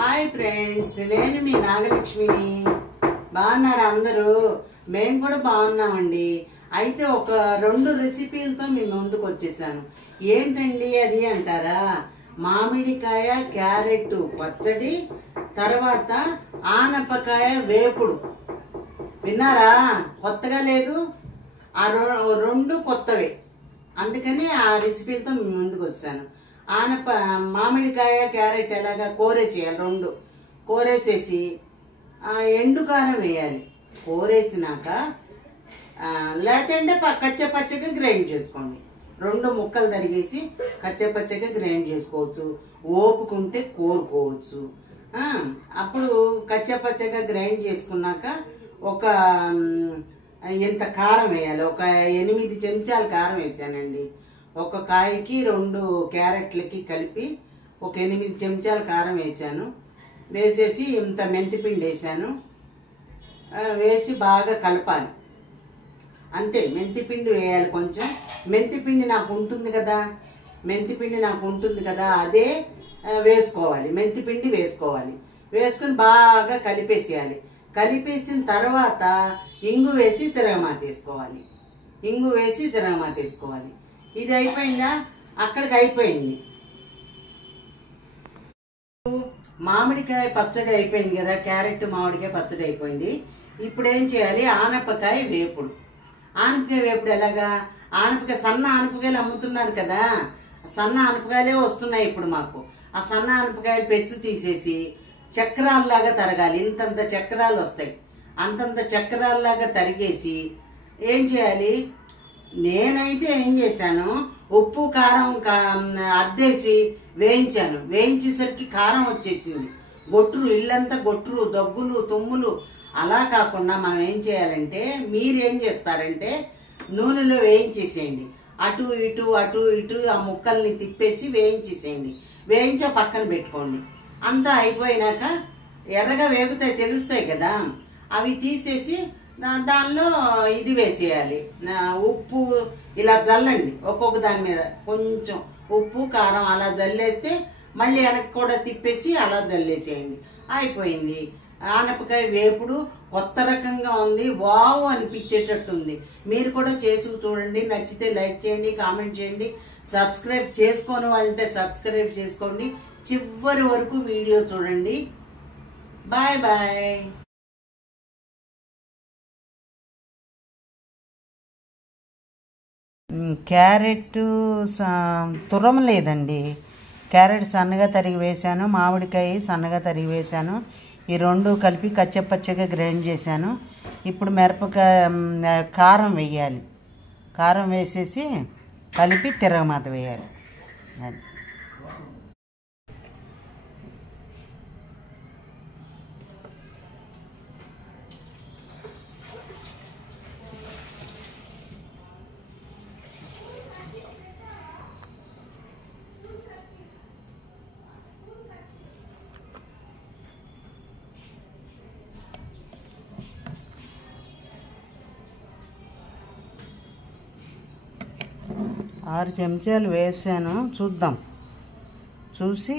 Hi friends, నేను మీ నాగలక్ష్మిని. బాగున్నారా అందరూ? మేము కూడా బాగున్నామండి. అయితే ఒక 2 రెసిపీలతో మీ ముందుకు వచ్చేసాను. ఏంటండి అది అంటారా? మామిడికాయ క్యారెట్ పచ్చడి, తర్వాత ఆనపకాయ వేపుడు. విన్నారా? కొత్తగా లేదు, ఆ 2 కొత్తవే. అందుకని ఆ రెసిపీలతో మీ ముందుకు వచ్చాను. మామిడికాయ క్యారెట్ ఎలాగా కోరేసేయాలి, 2 కోరేసేసి ఎండు కారం వేయాలి. కోరేసినాక లేదంటే కచ్చపచ్చగా గ్రైండ్ చేసుకోండి. 2 ముక్కలు తరిగేసి కచ్చపచ్చగా గ్రైండ్ చేసుకోవచ్చు, ఓపుకుంటే కోరుకోవచ్చు. అప్పుడు కచ్చపచ్చగా గ్రైండ్ చేసుకున్నాక ఒక ఎంత కారం వేయాలి, ఒక 8 చెంచాల కారం వేసానండి. ఒక కాయకి 2 క్యారెట్లకి కలిపి ఒక 8 చెంచాల కారం వేసాను. వేసేసి ఇంత మెంతిపిండి వేసాను. వేసి బాగా కలపాలి. అంతే, మెంతిపిండి వేయాలి కొంచెం. మెంతిపిండి నాకు ఉంటుంది కదా, అదే వేసుకోవాలి. మెంతిపిండి వేసుకోవాలి. వేసుకుని బాగా కలిపేసేయాలి. కలిపేసిన తర్వాత ఇంగు వేసి తిరగమాతేసుకోవాలి. ఇది అయిపోయిందా? అక్కడికి అయిపోయింది. మామిడికాయ పచ్చడి అయిపోయింది కదా, క్యారెట్ మామిడికాయ పచ్చడి అయిపోయింది. ఇప్పుడు ఏం చేయాలి? ఆనపకాయ వేపుడు. ఎలాగా? సన్న ఆనపకాయలు అమ్ముతున్నారు కదా, సన్న ఆనపకాయలే వస్తున్నాయి ఇప్పుడు మాకు. ఆ సన్న ఆనపకాయలు పెచ్చు తీసేసి చక్రాల్లాగా తరగాలి. ఇంతంత చక్రాలు వస్తాయి. అంతంత చక్రాల్లాగా తరిగేసి ఏం చేయాలి? నేనైతే ఏం చేశాను, ఉప్పు కారం అద్దేసి వేయించాను. వేయించేసరికి కారం వచ్చేసింది. ఇల్లంతా గొట్టురు, దగ్గులు, తుమ్ములు. అలా కాకుండా మనం ఏం చేయాలంటే, మీరేం చేస్తారంటే నూనెలో వేయించేసేయండి. అటు ఇటు ఆ ముక్కల్ని తిప్పేసి వేయించేసేయండి. వేయించా పక్కన పెట్టుకోండి. అంతా అయిపోయినాక ఎర్రగా వేగుతాయి, తెలుస్తాయి కదా, అవి తీసేసి దానిలో ఇది వేసేయాలి. ఉప్పు ఇలా జల్లండి. ఒక్కొక్క దాని మీద కొంచెం ఉప్పు కారం అలా జల్లేస్తే మళ్ళీ వెనక్కి కూడా తిప్పేసి అలా జల్లేసేయండి. అయిపోయింది. ఆనపకాయ వేపుడు కొత్త రకంగా ఉంది, వావ్ అనిపించేటట్టుంది. మీరు కూడా చేసి చూడండి. నచ్చితే లైక్ చేయండి, కామెంట్ చేయండి. సబ్స్క్రైబ్ చేసుకోని వాళ్ళంటే సబ్స్క్రైబ్ చేసుకోండి. చివరి వరకు వీడియో చూడండి. Bye bye. క్యారెట్ తురమలేదండి. క్యారెట్ సన్నగా తరిగి వేశాను, మామిడికాయ సన్నగా తరిగి వేశాను. ఈ 2 కలిపి కచ్చపచ్చగా గ్రైండ్ చేశాను. ఇప్పుడు మిరపకాయ కారం వేయాలి. కారం వేసేసి కలిపి తిరగమాత వేయాలి. అది 6 చెంచాలు వేసాను. చూసి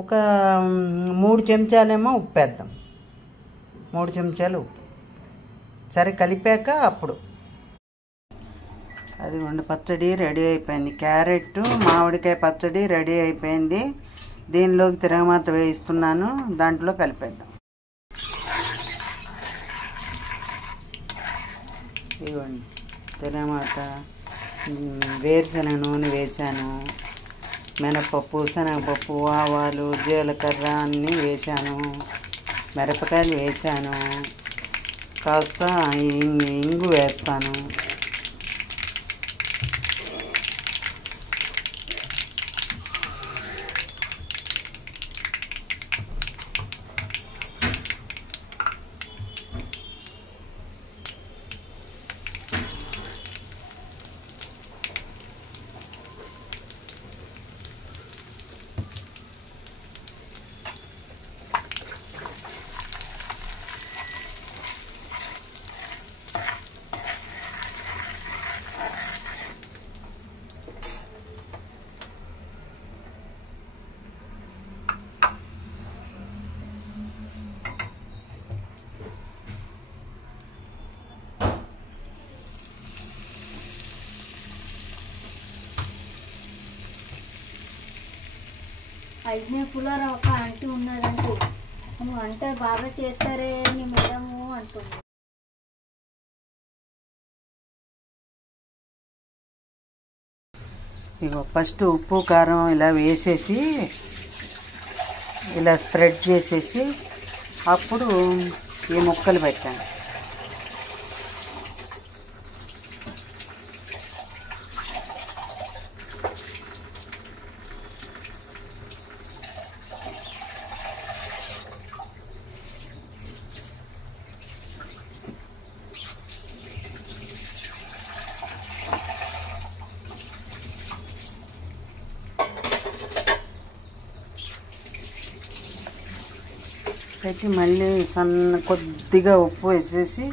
ఒక 3 చెంచాలేమో ఉప్పు వేద్దాం. 3 చెంచాలు ఉప్పు. సరే, కలిపాక అప్పుడు అది పచ్చడి రెడీ అయిపోయింది. క్యారెట్ మామిడికాయ పచ్చడి రెడీ అయిపోయింది. దీనిలోకి తిరగమాత వేయిస్తున్నాను. దాంట్లో కలిపేద్దాం. ఇవ్వండి తిరగమాత. వేరుశనగ నూనె వేసాను, మినపప్పు, శనగపప్పు, ఆవాలు, జీలకర్ర అన్నీ వేసాను, మిరపకాయలు వేసాను, కాస్త ఇంగు వేస్తాను. అయితే పులారా ఒక ఆంటీ ఉన్నదంటే నువ్వు అంటే బాగా చేస్తారే నీ మేడము అంటుంది. ఇగో ఫస్ట్ ఉప్పు కారం ఇలా వేసేసి ఇలా స్ప్రెడ్ చేసేసి అప్పుడు ఈ ముక్కలు పెట్టాను. పెట్టి మళ్ళీ సన్న కొద్దిగా ఉప్పు వేసేసి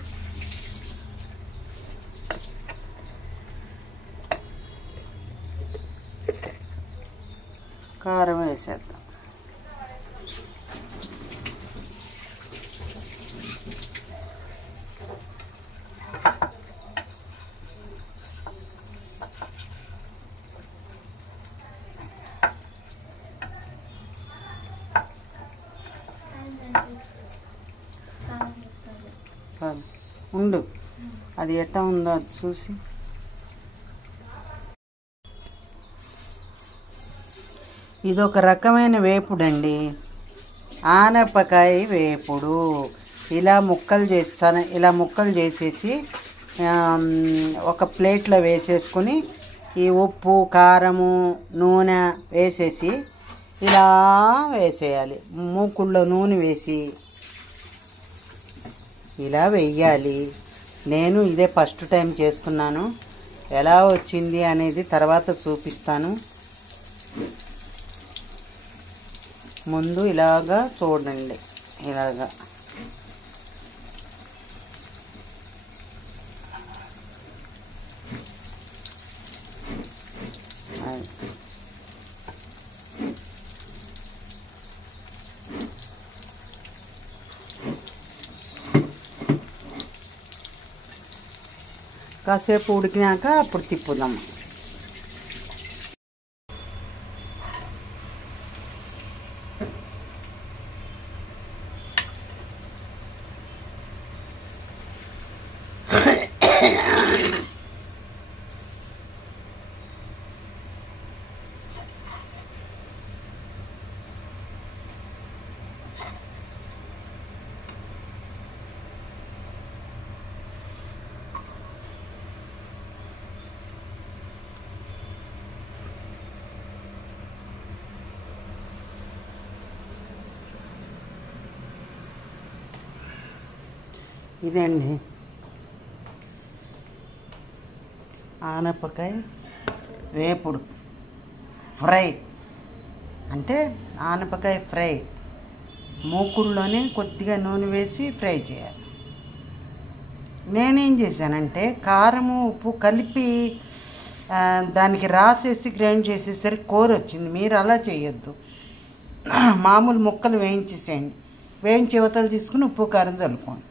కారం వేసేద్దాం. ఉండు, అది ఎట్లా ఉందో అది చూసి. ఇదొక రకమైన వేపుడు అండి, ఆనపకాయ వేపుడు. ఇలా ముక్కలు చేస్తాను. ఇలా ముక్కలు చేసేసి ఒక ప్లేట్లో వేసేసుకొని ఈ ఉప్పు కారము నూనె వేసేసి ఇలా వేసేయాలి. మూకుళ్ళో నూనె వేసి ఇలా వేయాలి. నేను ఇదే ఫస్ట్ టైం చేస్తున్నాను. ఎలా వచ్చింది అనేది తర్వాత చూపిస్తాను. ముందు ఇలాగా చూడండి, ఇలాగా కాసేపు ఉడికినాక అప్పుడు తిప్పుదాం. ఇదండి ఆనపకాయ వేపుడు ఫ్రై. అంటే ఆనపకాయ ఫ్రై మూకుడులోనే కొద్దిగా నూనె వేసి ఫ్రై చేయాలి. నేనేం చేశానంటే కారము ఉప్పు కలిపి దానికి రాసేసి గ్రైండ్ చేసేసరికి కూర వచ్చింది. మీరు అలా చేయొద్దు, మామూలు ముక్కలు వేయించేసేయండి. వేయించి యువతలు తీసుకుని ఉప్పు కారం చల్లుకోండి.